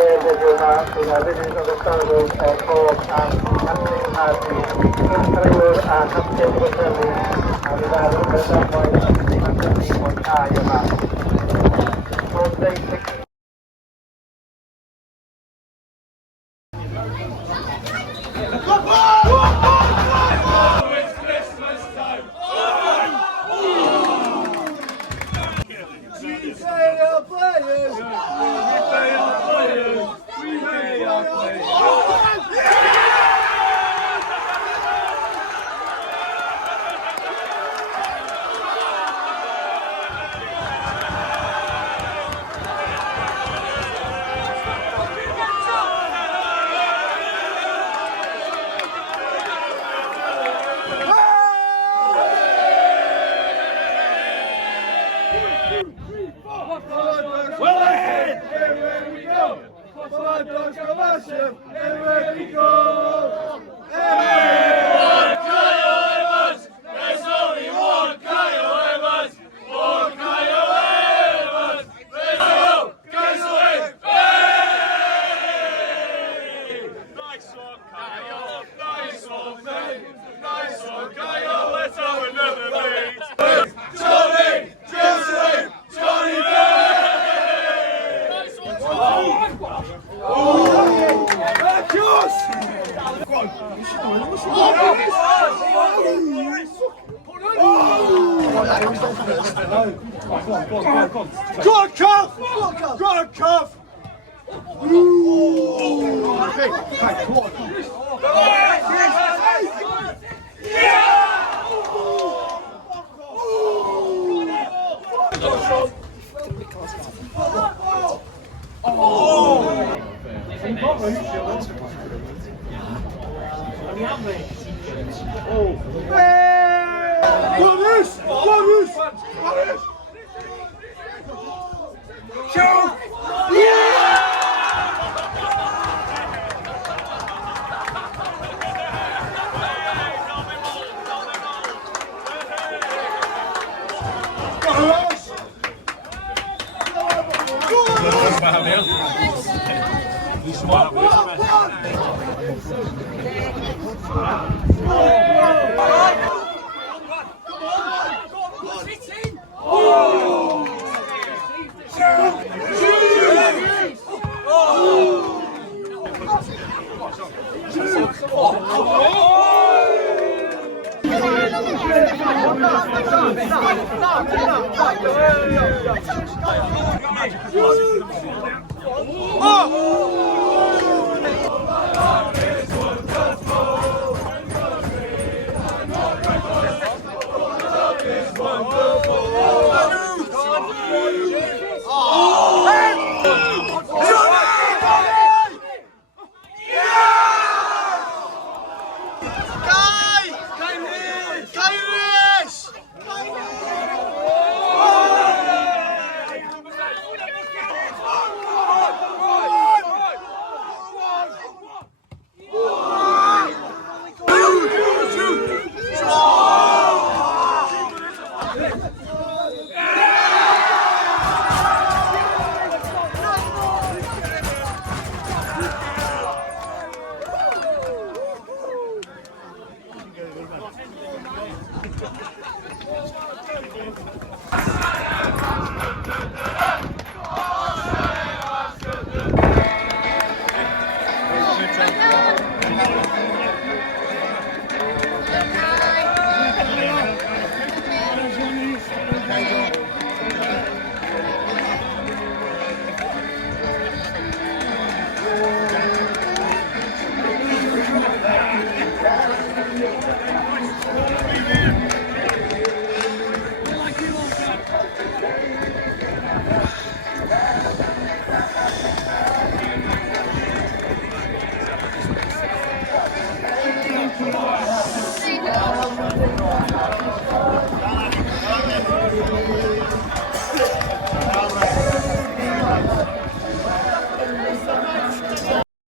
Gogledd heddiw yma, sydd â funud o ddosbarwyr Torf a Captain Darbi, Cynghrair a Captain Pwllheli, a fydd ar y damwain CPD Porthmadog yma. Well ahead! Everywhere we go! Porthmadog go massive! Everywhere we go! Hey! Caio Evans! There's only one Caio Evans! One Caio Evans! There's no Caio Evans! Hey! Nice one, Caio! Nice one, mate! Nice one, Caio! Let's have another beat! Johnny! Johnny! Johnny! Go on, Cuff! Go on, Cuff! Okay, right, come on.